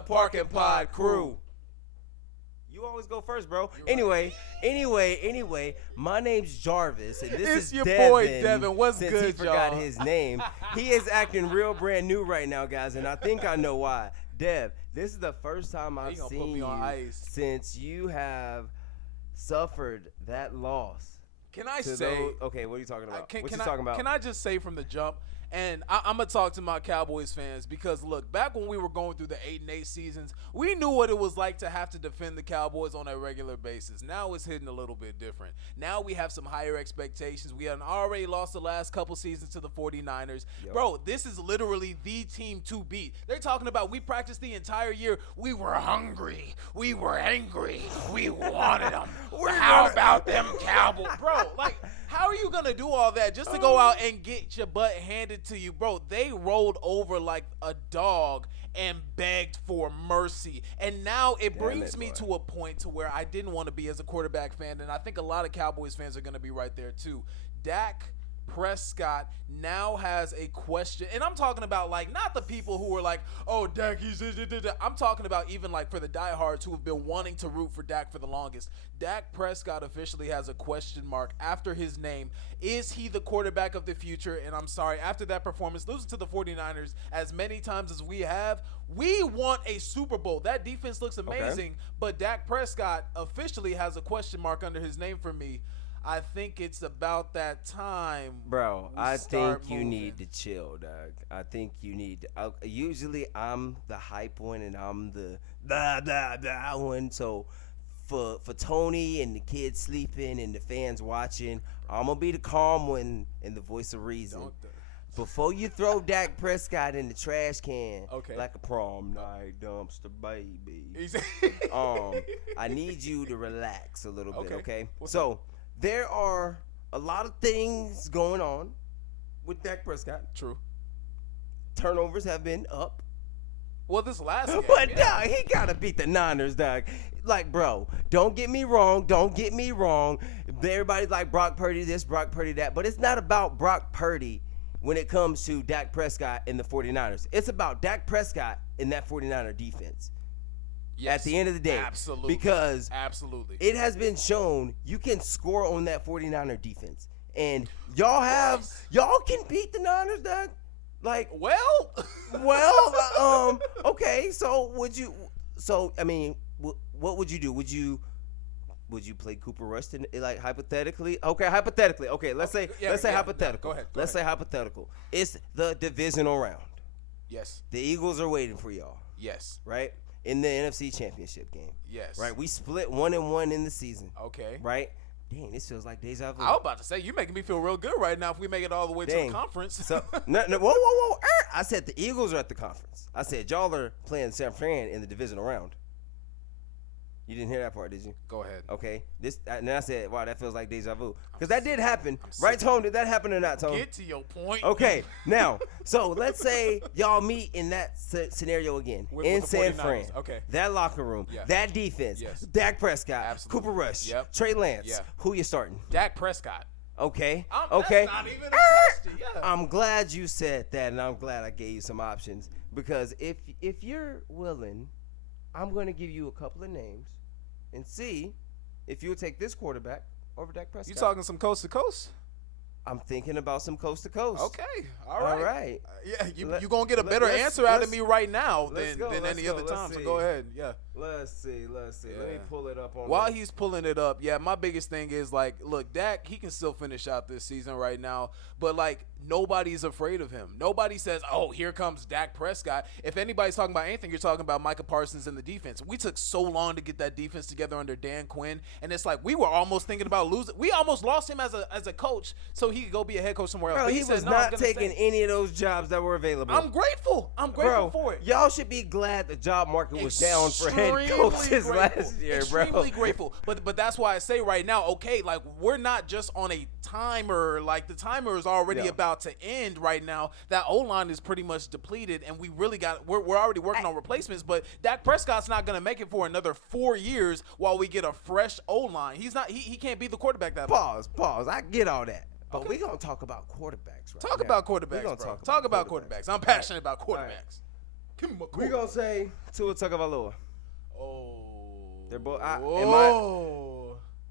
the Park and Pod crew. You always go first, bro. Anyway, my name's Jarvis, and this is your Devin, boy Devin. What's since good, he forgot y'all? his name. He is acting real brand new right now, guys, and I think I know why. Dev, this is the first time I've seen you since you have suffered that loss. Can I say? Okay, what are you talking about? What you talking about? Can I just say from the jump? And I'm going to talk to my Cowboys fans because, look, back when we were going through the 8-8 seasons, we knew what it was like to have to defend the Cowboys on a regular basis. Now it's hitting a little bit different. Now we have some higher expectations. We had already lost the last couple seasons to the 49ers. Yep. Bro, this is literally the team to beat. They're talking about we practiced the entire year. We were hungry. We were angry. We wanted them. How about them Cowboys? Bro, like, how are you going to do all that just to go out and get your butt handed to you? Bro, they rolled over like a dog and begged for mercy. And now it brings me to a point to where I didn't want to be as a quarterback fan, and I think a lot of Cowboys fans are going to be right there too. Dak Prescott now has a question, and I'm talking about like not the people who are like, oh, Dak, I'm talking about even like for the diehards who have been wanting to root for Dak for the longest. Dak Prescott officially has a question mark after his name. Is he the quarterback of the future? And I'm sorry, after that performance, losing to the 49ers as many times as we have, we want a Super Bowl. That defense looks amazing, but Dak Prescott officially has a question mark under his name for me. I think it's about that time. Bro, I think you need to chill, dog. I think you need to. Usually I'm the hype one and I'm the blah one. So for Tony and the kids sleeping and the fans watching, I'm going to be the calm one and the voice of reason. Before you throw Dak Prescott in the trash can like a prom night dumpster baby, I need you to relax a little bit, okay? So there are a lot of things going on with Dak Prescott. True. Turnovers have been up. Well, this last game. But, dog, he got to beat the Niners, dog. Like, bro, don't get me wrong. Everybody's like Brock Purdy this, Brock Purdy that. But it's not about Brock Purdy when it comes to Dak Prescott and the 49ers. It's about Dak Prescott and that 49er defense. Yes, at the end of the day. Absolutely. Because it has been shown you can score on that 49er defense. And y'all can beat the Niners, Doug. Like, okay. So what would you do? Would you play Cooper Rush like hypothetically? Okay, hypothetically. Okay, let's say hypothetical. Go ahead. Let's say hypothetical. It's the divisional round. Yes. The Eagles are waiting for y'all. Yes. Right? In the NFC Championship game. Yes. Right? We split 1-1 in the season. Okay. Right? Dang, this feels like deja vu. I was about to say, you're making me feel real good right now if we make it all the way to the conference. So, whoa. I said the Eagles are at the conference. I said y'all are playing San Fran in the divisional round. You didn't hear that part, did you? Go ahead. Okay. And then I said, wow, that feels like deja vu. Because that did happen. Right, Tone? Did that happen or not, Tone? Get to your point. Okay. Now, so let's say y'all meet in that scenario again. In San Fran. Okay. That locker room. Yeah. That defense. Yes. Dak Prescott. Absolutely. Cooper Rush. Yep. Trey Lance. Yeah. Who you starting? Dak Prescott. Okay. Okay. That's not even a question. Yeah. I'm glad you said that, and I'm glad I gave you some options. Because if you're willing, I'm going to give you a couple of names and see if you'll take this quarterback over Dak Prescott. You talking some coast to coast? I'm thinking about some coast to coast. Okay. All right. Yeah, you're going to get a better answer out of me right now than any other time. So go ahead. Yeah. Let's see. Yeah. Let me pull it up on While he's pulling it up, my biggest thing is, like, look, Dak, he can still finish out this season right now, but, like, nobody's afraid of him. Nobody says, oh, here comes Dak Prescott. If anybody's talking about anything, you're talking about Micah Parsons and the defense. We took so long to get that defense together under Dan Quinn, and it's like we were almost thinking about losing. We almost lost him as a coach so he could go be a head coach somewhere else. Bro, he was not taking any of those jobs that were available. I'm grateful. For it. Y'all should be glad the job market was down for head coaches last year, bro. Extremely grateful. But that's why I say right now, okay, like, we're not just on a timer. Like, the timer is already about to end right now. That O-line is pretty much depleted, and we're already working on replacements, but Dak Prescott's not going to make it for another 4 years while we get a fresh O-line. He can't be the quarterback that long. Pause. I get all that. But we're going to talk about quarterbacks right Talk about quarterbacks, bro. Talk about quarterbacks. I'm passionate about quarterbacks. Give me my We gonna say Tua Tagovailoa. Oh. They're both.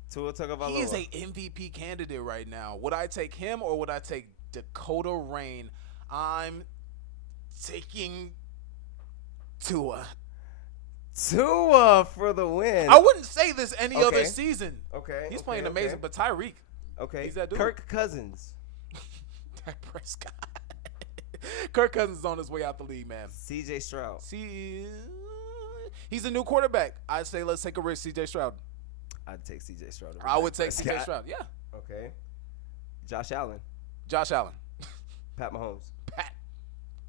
Tua Tagovailoa. He is a MVP candidate right now. Would I take him or would I take Dakota Rain? I'm taking Tua. Tua for the win. I wouldn't say this any other season. Okay. He's playing amazing, but Tyreek. Okay. He's that dude. Kirk Cousins. Dak Prescott. Kirk Cousins is on his way out the league, man. CJ Stroud. He's a new quarterback. I'd say let's take a risk, CJ Stroud. I'd take CJ Stroud. I would take CJ Stroud, yeah. Okay. Josh Allen. Josh Allen. Pat Mahomes. Pat.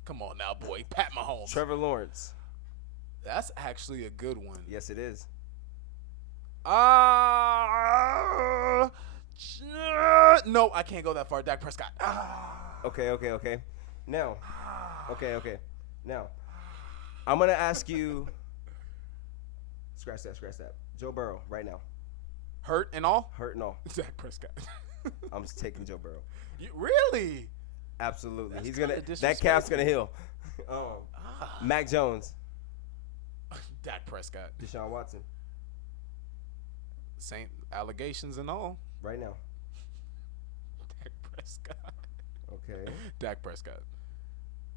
Come on now, boy. Pat Mahomes. Trevor Lawrence. That's actually a good one. Yes, it is. No, I can't go that far. Dak Prescott. Okay. Now. Okay. Now, I'm going to ask you. Scratch that. Joe Burrow, right now. Hurt and all? Dak Prescott. I'm just taking Joe Burrow. Really? Absolutely. That's He's gonna. kinda That calf's gonna heal. Mac Jones. Dak Prescott. Deshaun Watson. Same allegations and all. Right now. Dak Prescott. Okay. Dak Prescott.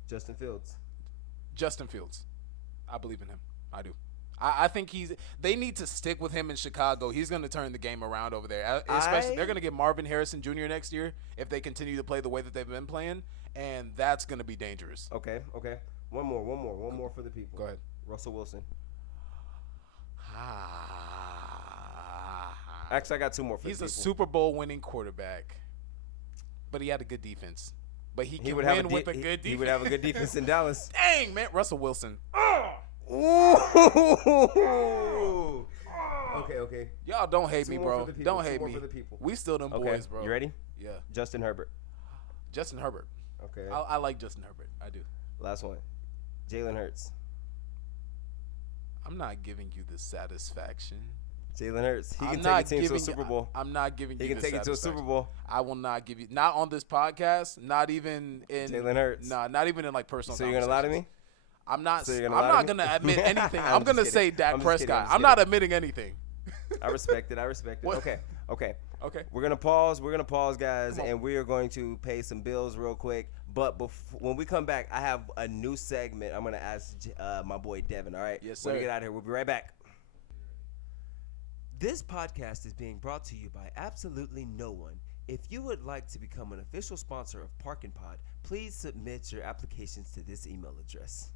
Justin Fields. I believe in him. I do. I think they need to stick with him in Chicago. He's going to turn the game around over there. Especially, they're going to get Marvin Harrison Jr. next year if they continue to play the way that they've been playing, and that's going to be dangerous. Okay. One more for the people. Go ahead. Russell Wilson. Actually, I got two more for the people. He's a Super Bowl winning quarterback, but he had a good defense. But he can win with a good defense. He would have a good defense in Dallas. Dang, man. Russell Wilson. Ooh. Okay. Y'all don't hate me, bro. Don't hate me. For the people. We still them boys, bro. You ready? Yeah. Justin Herbert. Okay. I like Justin Herbert. I do. Last one. Jalen Hurts. I'm not giving you the satisfaction. Jalen Hurts. He can take a team to a Super Bowl. I'm not giving you the satisfaction. He can take it to a Super Bowl. I will not give you. Not on this podcast. Not even in. Jalen Hurts. Nah, not even in like personal. So you're gonna lie to me? I'm not. So I'm not gonna admit anything. I'm gonna say Dak Prescott. I'm not admitting anything. I respect it. What? Okay. Okay. We're gonna pause, guys, and we are going to pay some bills real quick. But when we come back, I have a new segment. I'm gonna ask my boy Devin. All right. Yes, sir. We're gonna get out of here. We'll be right back. This podcast is being brought to you by absolutely no one. If you would like to become an official sponsor of ParkAndPod, please submit your applications to this email address.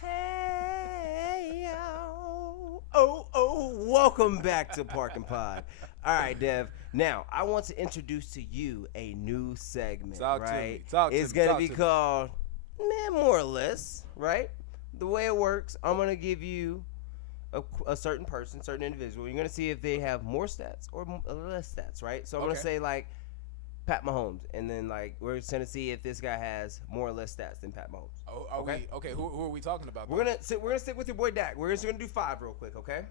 Hey, welcome back to ParkAndPod. All right, Dev. Now, I want to introduce to you a new segment, right? It's going to be called, more or less, right? The way it works, I'm going to give you a certain person, certain individual. You're going to see if they have more stats or less stats, right? So I'm going to say, like, Pat Mahomes, and then we're going to see if this guy has more or less stats than Pat Mahomes. Oh, okay. Who are we talking about? We're gonna stick with your boy Dak. We're just gonna do 5 real quick, okay?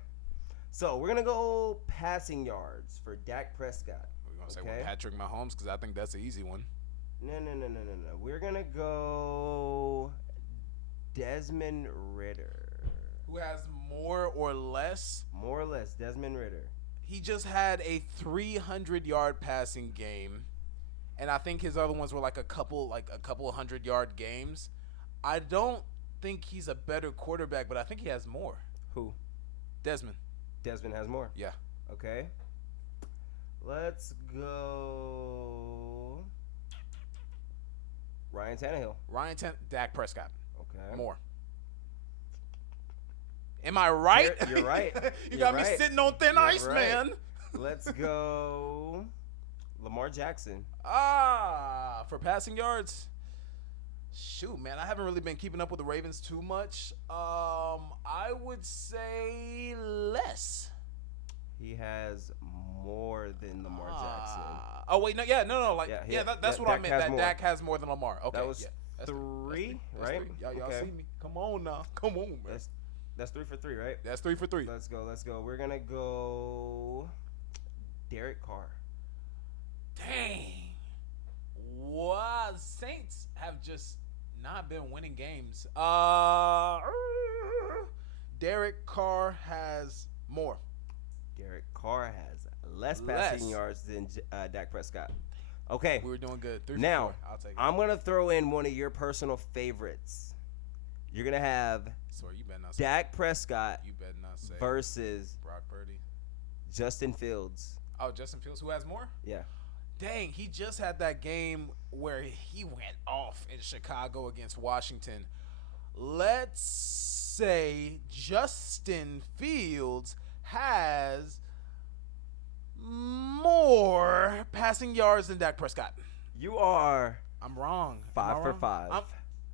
So we're gonna go passing yards for Dak Prescott. We're gonna say Patrick Mahomes because I think that's an easy one. No. We're gonna go Desmond Ridder. Who has more or less? More or less, Desmond Ridder. He just had a 300-yard passing game. And I think his other ones were like a couple 100-yard games. I don't think he's a better quarterback, but I think he has more. Who? Desmond. Desmond has more? Yeah. Okay. Let's go Ryan Tannehill. Dak Prescott. Okay. More. Am I right? You're right. You got me sitting on thin ice, right. man. Let's go Lamar Jackson. For passing yards. Shoot, man, I haven't really been keeping up with the Ravens too much. I would say less. He has more than Lamar Jackson. Oh wait, no. That's what I meant. That Dak has more than Lamar. Okay, that was 3, right? Y'all see me? Come on now, come on, man. That's 3 for 3, right? That's 3 for 3. Let's go. We're gonna go Derek Carr. Dang. Wow, Saints have just not been winning games. Derek Carr has more. Derek Carr has less passing yards than Dak Prescott. Okay. We were doing good. 3 for now, 4. I'll take it. I'm going to throw in one of your personal favorites. You're going to have Sorry, you better not say Dak Prescott You better not say versus Brock Purdy. Justin Fields. Oh, Justin Fields, who has more? Yeah. Dang, he just had that game where he went off in Chicago against Washington. Let's say Justin Fields has more passing yards than Dak Prescott. You are I'm wrong. 5 for 5.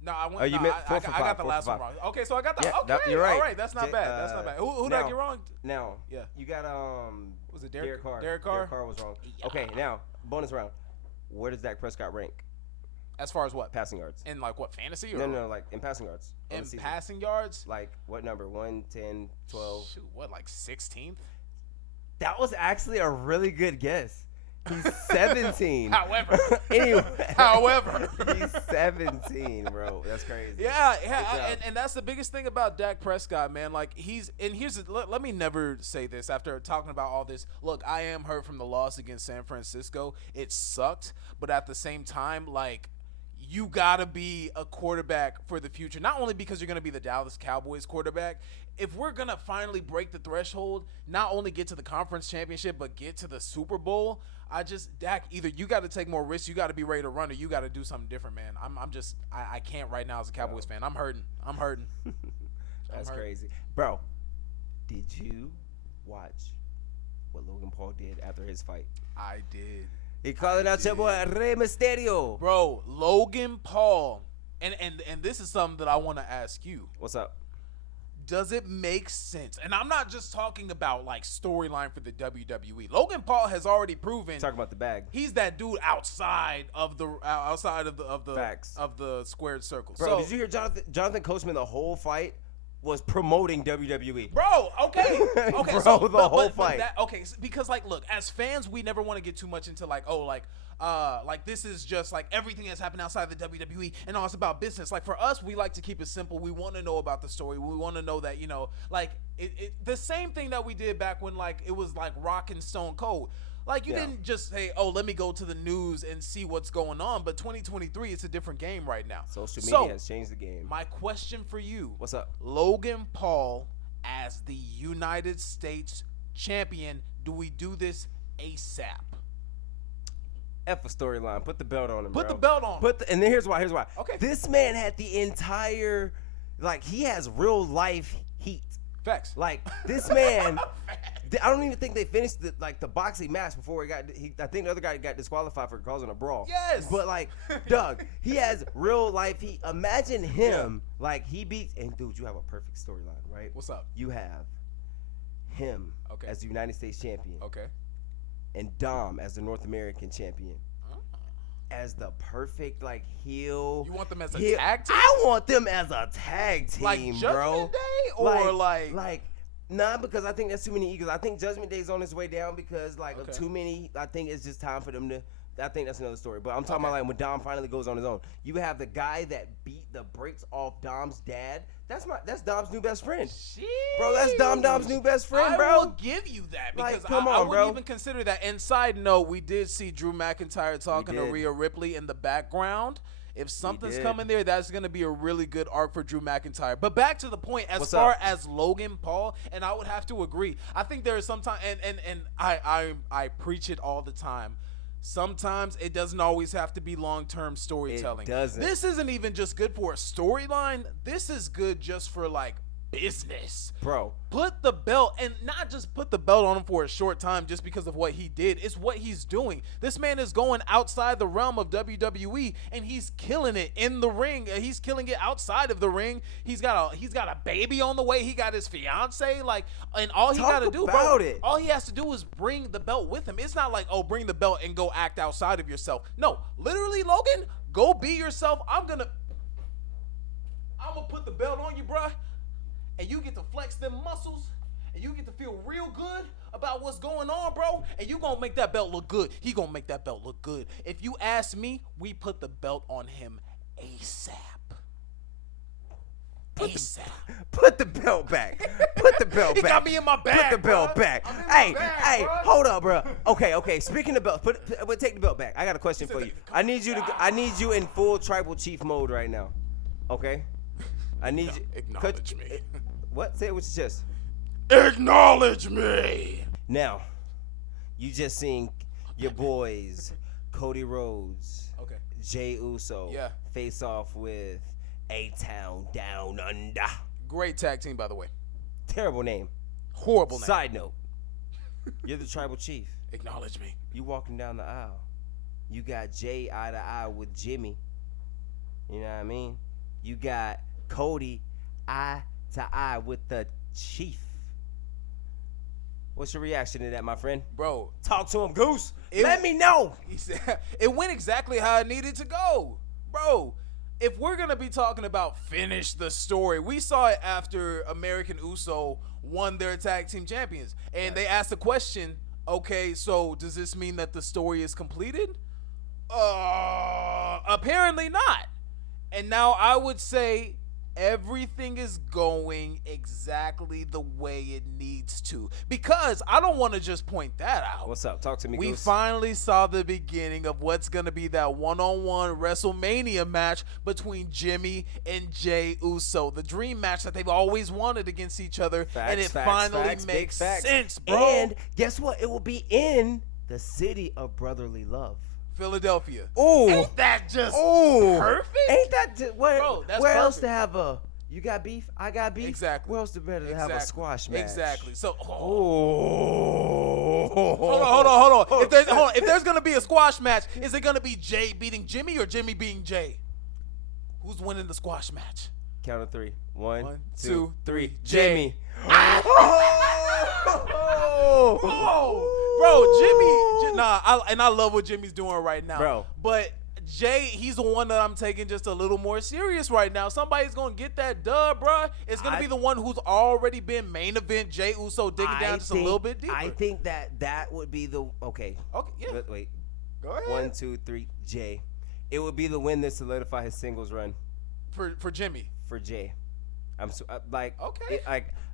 No, I went. Oh, you no, meant I 4 for 5. got the 4 last for one 5. wrong. Okay, so I got the. Yeah, okay, you're right. All right, that's not bad. That's not bad. Who did I get wrong? Now, Yeah. you got Was it Derek Carr. Derek Carr? Derek Carr was wrong. Yeah. Okay, now bonus round. Where does Dak Prescott rank? As far as what? Passing yards. In like what, fantasy or No, like in passing yards. on in the season. passing yards? Like what number? 1, 10, 12. Shoot, what, like 16th? That was actually a really good guess. He's 17. However, Anyway. However. He's 17, bro. That's crazy. Yeah, Good job. and that's the biggest thing about Dak Prescott, man. Like let me never say this after talking about all this. Look, I am hurt from the loss against San Francisco. It sucked, but at the same time, like, you gotta be a quarterback for the future. Not only because you're gonna be the Dallas Cowboys quarterback. If we're gonna finally break the threshold, not only get to the conference championship, but get to the Super Bowl, Dak, either you got to take more risks, you got to be ready to run, or you got to do something different, man. I can't right now as a Cowboys fan. I'm hurting. That's crazy. Bro, did you watch what Logan Paul did after his fight? I did. He called out your boy Rey Mysterio. Bro, Logan Paul, and this is something that I want to ask you. What's up? Does it make sense? And I'm not just talking about like storyline for the WWE. Logan Paul has already proven Talk about the bag. he's that dude outside of the Facts. of the squared circle. Bro, so, did you hear Jonathan Coachman the whole fight was promoting WWE? Bro, okay. Bro, so, the whole fight. Because like, look, as fans, we never want to get too much into like, like this is just like everything that's happened outside the WWE and all it's about business. Like for us, we like to keep it simple. We want to know about the story. We want to know that, like the same thing that we did back when like it was like Rock and Stone Cold. Like you didn't just say, "Oh, let me go to the news and see what's going on." But 2023, it's a different game right now. Social media has changed the game. My question for you: What's up? Logan Paul as the United States champion? Do we do this ASAP? F a storyline. Put the belt on him, Put bro. the belt on. And then here's why. Okay. This man had the entire, like, he has real life heat. Facts. Like, this man, I don't even think they finished the boxing match before I think the other guy got disqualified for causing a brawl. Yes. But, like, Doug, he has real life heat. Imagine him, like, he beats, and dude, you have a perfect storyline, right? What's up? You have him as the United States champion. Okay. And Dom as the North American champion. As the perfect, like, heel. You want them as a tag team? I want them as a tag team, like bro. Judgment Day or like nah, because I think that's too many egos. I think Judgment Day's on its way down because of too many. I think it's just time for them to. I think that's another story. But I'm talking about like when Dom finally goes on his own. You have the guy that beat the brakes off Dom's dad. That's Dom's new best friend. Jeez. Bro, that's Dom's new best friend, bro. I will give you that because Like, come on, I wouldn't bro. even consider that. And side note, we did see Drew McIntyre talking to did. Rhea Ripley in the background. If something's did. coming there, that's going to be a really good arc for Drew McIntyre. But back to the point, as What's far up? as Logan Paul, and I would have to agree. I think there is sometimes, and I preach it all the time. Sometimes it doesn't always have to be long-term storytelling. It doesn't. This isn't even just good for a storyline. This is good just for like business. Bro. Put the belt, and not just put the belt on him for a short time just because of what he did. It's what he's doing. This man is going outside the realm of WWE, and he's killing it in the ring. He's killing it outside of the ring. He's got a baby on the way. He got his fiance, like, and all he got to do, bro, all he has to do is bring the belt with him. It's not like, oh, bring the belt and go act outside of yourself. No, literally, Logan, go be yourself. I'm gonna put the belt on you, bruh. And you get to flex them muscles, and you get to feel real good about what's going on, bro. And you gonna make that belt look good. He gonna make that belt look good. If you ask me, we put the belt on him ASAP. Put the belt back. Put the belt He back. got me in my bag. Put the belt bro. back. I'm in Hey, my bag, hey, bro. hold up, bro. Okay. Speaking of belt, take the belt back. I got a question for you. I need you in full tribal chief mode right now. Okay? I need you. Acknowledge me. What? Say it with your chest. Acknowledge me. Now, you just seen your boys, Cody Rhodes, Okay. Jey Uso, Yeah. face off with A-Town Down Under. Great tag team, by the way. Terrible name. Horrible name. Side note, you're the tribal chief. Acknowledge me. You walking down the aisle. You got Jay eye to eye with Jimmy. You know what I mean? You got Cody eye to eye with the chief. What's your reaction to that, my friend? Bro, Talk to him, Goose. Let me know. he said it went exactly how it needed to go. Bro, if we're going to be talking about finish the story, we saw it after American Uso won their tag team champions. And they asked the question, okay, so does this mean that the story is completed? Apparently not. And now I would say everything is going exactly the way it needs to. Because I don't want to just point that out. What's up? Talk to me, We Goose. finally saw the beginning of what's going to be that one-on-one WrestleMania match between Jimmy and Jey Uso. The dream match that they've always wanted against each other. And it finally makes sense, bro. And guess what? It will be in the city of brotherly love. Philadelphia. Ooh. Ain't that just Ooh. perfect? Ain't that just, where Bro, that's where else perfect. to have a you got beef? I got beef? Exactly. Where else to better to have a squash match? Exactly. So, Oh. hold on. If there's gonna be a squash match, is it gonna be Jay beating Jimmy or Jimmy beating Jay? Who's winning the squash match? Count of three. One, 1, two, 2, 3. 3. Jamie. Bro, Jimmy, I love what Jimmy's doing right now. Bro. But Jay, he's the one that I'm taking just a little more serious right now. Somebody's going to get that dub, bro. It's going to be the one who's already been main event Jey Uso digging down just a little bit deeper. I think that would be the okay. Okay, yeah. Wait. Go ahead. 1, 2, 3. Jay. It would be the win that solidify his singles run For Jimmy. for Jay. I'm so, like Okay.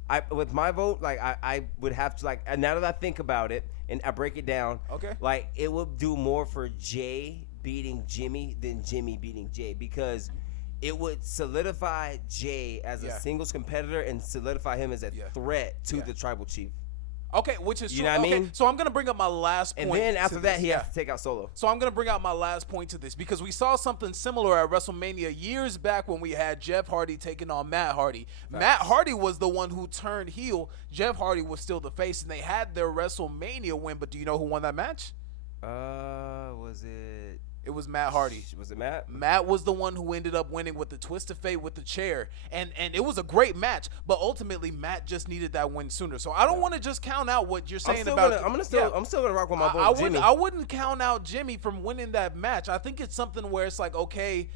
I with my vote, like I would have to, like, and now that I think about it and I break it down, Okay. like it would do more for Jay beating Jimmy than Jimmy beating Jay, because it would solidify Jay as a singles competitor and solidify him as a threat to the tribal chief. Okay, which is You true. know what I Okay, mean? so I'm going to bring up my last point. And then after to that, this. he has to take out Solo. So I'm going to bring out my last point to this because we saw something similar at WrestleMania years back when we had Jeff Hardy taking on Matt Hardy. Matt Hardy was the one who turned heel. Jeff Hardy was still the face, and they had their WrestleMania win. But do you know who won that match? Was it? It was Matt Hardy. Was it Matt? Matt was the one who ended up winning with the twist of fate with the chair. And it was a great match, but ultimately Matt just needed that win sooner. So I don't want to just count out what you're saying about I'm still gonna rock with my vote, Jimmy. I wouldn't count out Jimmy from winning that match. I think it's something where it's like, okay,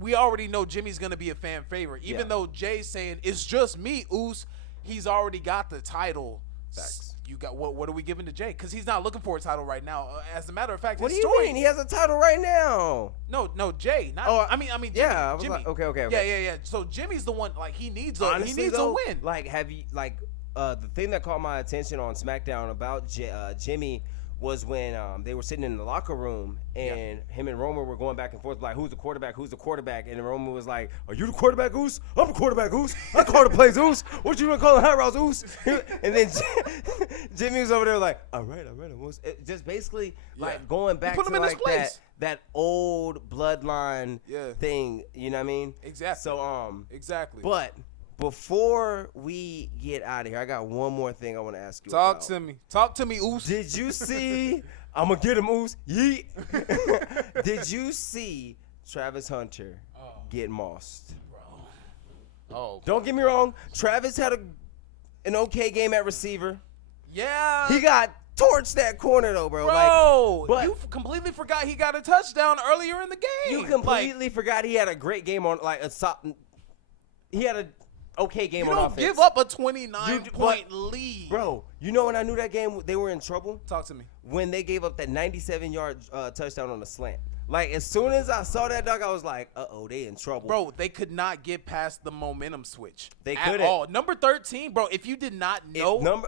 we already know Jimmy's going to be a fan favorite. Even though Jay's saying, it's just me, Oos, he's already got the title. Facts. You got what are we giving to Jay? Because he's not looking for a title right now. As a matter of fact, What do his you story. mean? He has a title right now. No, Jay. Not. Oh, I mean, Jimmy. yeah, I was Jimmy. like, okay. Yeah. So Jimmy's the one. Like he needs a Honestly, he needs though, a win. Like, have you the thing that caught my attention on SmackDown about Jimmy was when they were sitting in the locker room and him and Roman were going back and forth like, who's the quarterback? And Roman was like, are you the quarterback, Goose? I'm the quarterback, Goose. I call the plays, Goose. What you gonna call the high routes, Goose? And then Jimmy was over there like, all right. Just basically like going back put to him in his like place. that old bloodline thing. You know what I mean? Exactly. So exactly. But before we get out of here, I got one more thing I want to ask you Talk about. Talk to me, Oos. Did you see? I'm gonna get him, Oos. Yeet. Did you see Travis Hunter get mossed? Oh. Don't get me wrong. Travis had an okay game at receiver. Yeah. He got torched that corner though, bro. Bro, but you completely forgot he got a touchdown earlier in the game. you completely forgot he had a great game on He had a okay game You on don't offense. give up a 29-point lead. Bro, you know when I knew that game they were in trouble? Talk to me. When they gave up that 97-yard touchdown on the slant. Like, as soon as I saw that, dog, I was like, uh-oh, they in trouble. Bro, they could not get past the momentum switch. They at couldn't. all. Number 13, bro, if you did not know.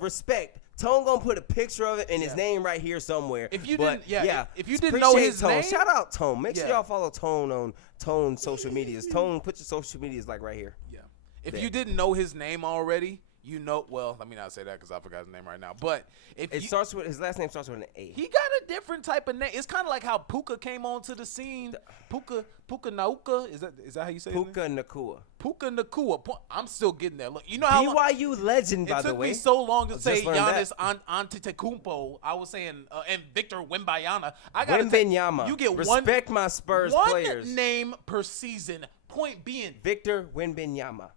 Respect. Tone gonna put a picture of it and his name right here somewhere. If you but, didn't, if you didn't know his Tone. name. Shout out Tone. Make sure y'all follow Tone on Tone social medias. Tone, put your social medias like right here. Yeah. If you didn't know his name already, you know. Well, let me not say that because I forgot his name right now. But if starts with his last name starts with an A. He got a different type of name. It's kind of like how Puka came onto the scene. Puka Nauka. Is that how you say it? Puka Nakua. Puka Nakua. I'm still getting there. Look, you know how BYU legend, by the way. It took me so long to say Giannis Antetokounmpo. I was saying and Victor Wembanyama. Wembanyama. You get respect my Spurs players. One name per season. Point being, Victor Wembanyama.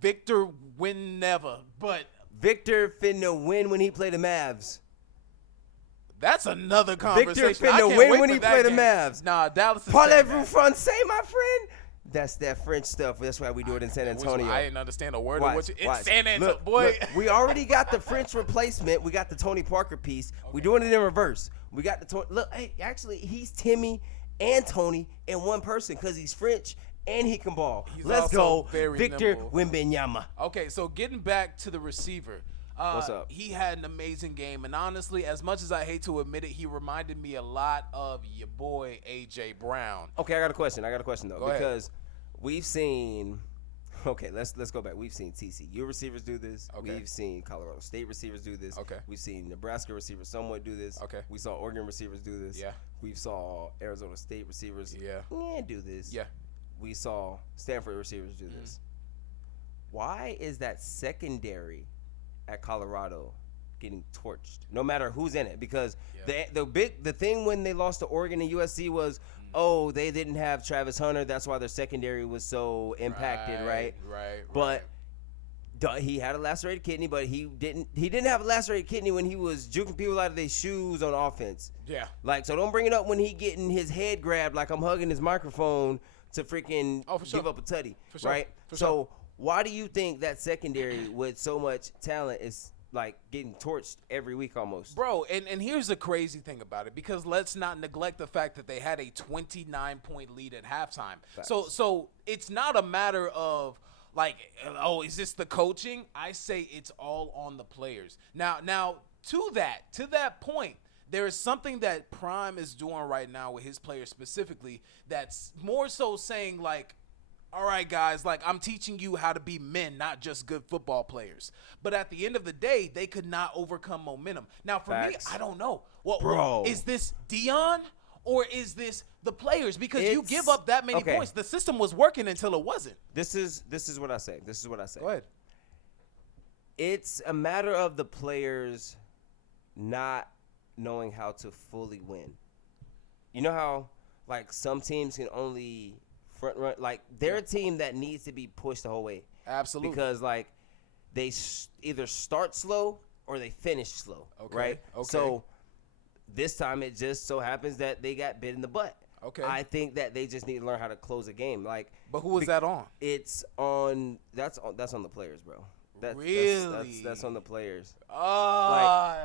Victor win never, but Victor finna win when he play the Mavs. That's another conversation. Victor finna win when he play the Mavs. Nah, Dallas is Parlez-vous français, my friend? That's that French stuff. That's why we do it in San Antonio. I didn't understand a word of what you in San Antonio. Look, boy. Look, we already got the French replacement. We got the Tony Parker piece. Okay. We're doing it in reverse. We got the Tony. Look, hey, actually, he's Timmy and Tony in one person because he's French and he can ball. Let's go, Victor Wembanyama. Okay, so getting back to the receiver. What's up? He had an amazing game, and honestly, as much as I hate to admit it, he reminded me a lot of your boy A.J. Brown. Okay, I got a question though, Go because we've seen. Okay, let's go back. We've seen TCU receivers do this. Okay. We've seen Colorado State receivers do this. Okay. We've seen Nebraska receivers somewhat do this. Okay. We saw Oregon receivers do this. Yeah. We saw Arizona State receivers. Do this. Yeah. We saw Stanford receivers do this. Why is that secondary at Colorado getting torched? No matter who's in it, because the thing when they lost to Oregon and USC was, they didn't have Travis Hunter. That's why their secondary was so impacted, right? But he had a lacerated kidney, but he didn't have a lacerated kidney when he was juking people out of their shoes on offense. Yeah. Like, so don't bring it up when he getting his head grabbed like I'm hugging his microphone to freaking give up a tutty, right? So why do you think that secondary with so much talent is like getting torched every week almost? Bro, and here's the crazy thing about it, because let's not neglect the fact that they had a 29-point lead at halftime. Facts. So it's not a matter of like, is this the coaching? I say it's all on the players. Now to that point, there is something that Prime is doing right now with his players specifically that's more so saying like, all right, guys, like I'm teaching you how to be men, not just good football players. But at the end of the day, they could not overcome momentum. Now, for me, I don't know. Bro. Is this Dion or is this the players? Because you give up that many points. The system was working until it wasn't. This is what I say. Go ahead. It's a matter of the players not knowing how to fully win. You know how like some teams can only front run, like they're a team that needs to be pushed the whole way. Absolutely. Because like they either start slow or they finish slow, right? Okay. So this time it just so happens that they got bit in the butt. Okay. I think that they just need to learn how to close a game. Like, but who was that on? It's on. That's on the players, bro. Really? That's on the players. Like,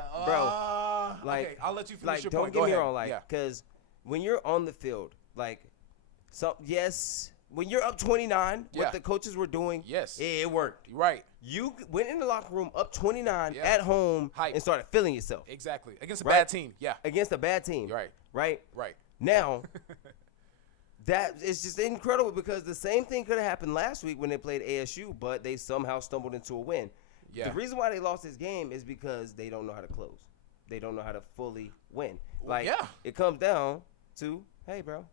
like, okay, I'll let you finish like, your don't point. get Go me ahead. wrong, like, because when you're on the field, like, when you're up 29, what the coaches were doing, it worked. Right. You went in the locker room up 29 at home and started feeling yourself. Exactly. Against a bad team. Yeah. Against a bad team. Right. Now, that is just incredible because the same thing could have happened last week when they played ASU, but they somehow stumbled into a win. Yeah. The reason why they lost this game is because they don't know how to close. They don't know how to fully win. Like, it comes down to, hey, bro,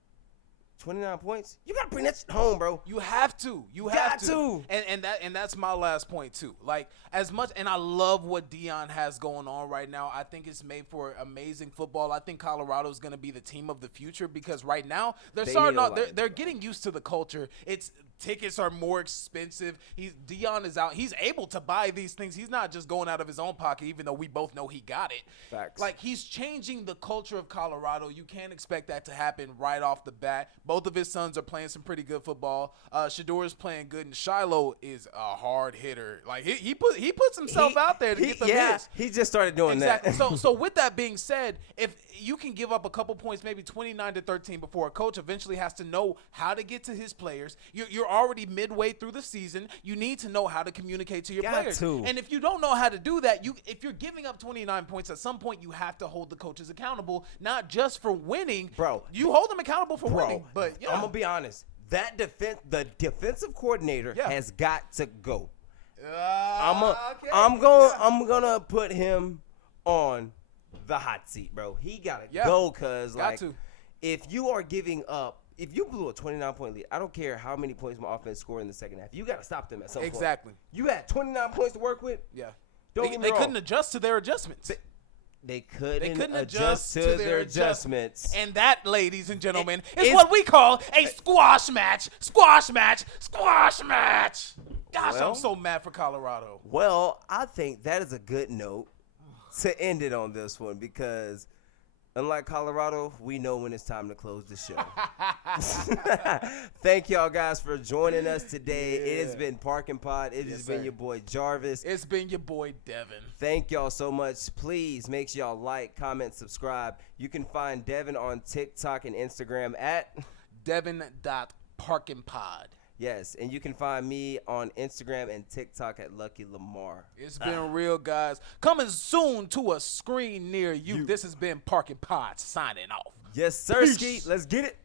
29 points. You gotta bring that shit home, bro. You have to. You have to. And that's my last point too. Like, as much, and I love what Dion has going on right now. I think it's made for amazing football. I think Colorado's gonna be the team of the future because right now they're starting out. They're getting used to the culture. It's tickets are more expensive. Dion is out. He's able to buy these things. He's not just going out of his own pocket, even though we both know he got it. Facts. Like, he's changing the culture of Colorado. You can't expect that to happen right off the bat. Both of his sons are playing some pretty good football. Shador is playing good, and Shiloh is a hard hitter. Like, he puts himself out there to get the hits. He just started doing that. So with that being said, if you can give up a couple points, maybe 29-13 before a coach eventually has to know how to get to his players. You're already midway through the season. You need to know how to communicate to your players. And if you don't know how to do that, if you're giving up 29 points, at some point you have to hold the coaches accountable, not just for winning. Bro. You hold them accountable for winning. But I'm going to be honest. The defensive coordinator has got to go. I'm gonna put him on the hot seat, bro. He gotta go, cause if you are giving up, if you blew a 29-point lead, I don't care how many points my offense scored in the second half. You gotta stop them at some point. Exactly. You had 29 points to work with. Yeah. They couldn't adjust to their adjustments. They couldn't adjust to their adjustments. And that, ladies and gentlemen, is what we call a squash match. Squash match. Squash match. Gosh, I'm so mad for Colorado. Well, I think that is a good note to end it on this one because unlike Colorado, we know when it's time to close the show. Thank y'all guys for joining us today. Yeah. It has been Park and Pod. It has been your boy Jarvis. It's been your boy Devin. Thank y'all so much. Please make sure y'all like, comment, subscribe. You can find Devin on TikTok and Instagram at Devin.ParkAndPod. Yes, and you can find me on Instagram and TikTok at Lucky Lamar. It's been real, guys. Coming soon to a screen near you. This has been Park and Pod signing off. Yes, sir, Ski. Let's get it.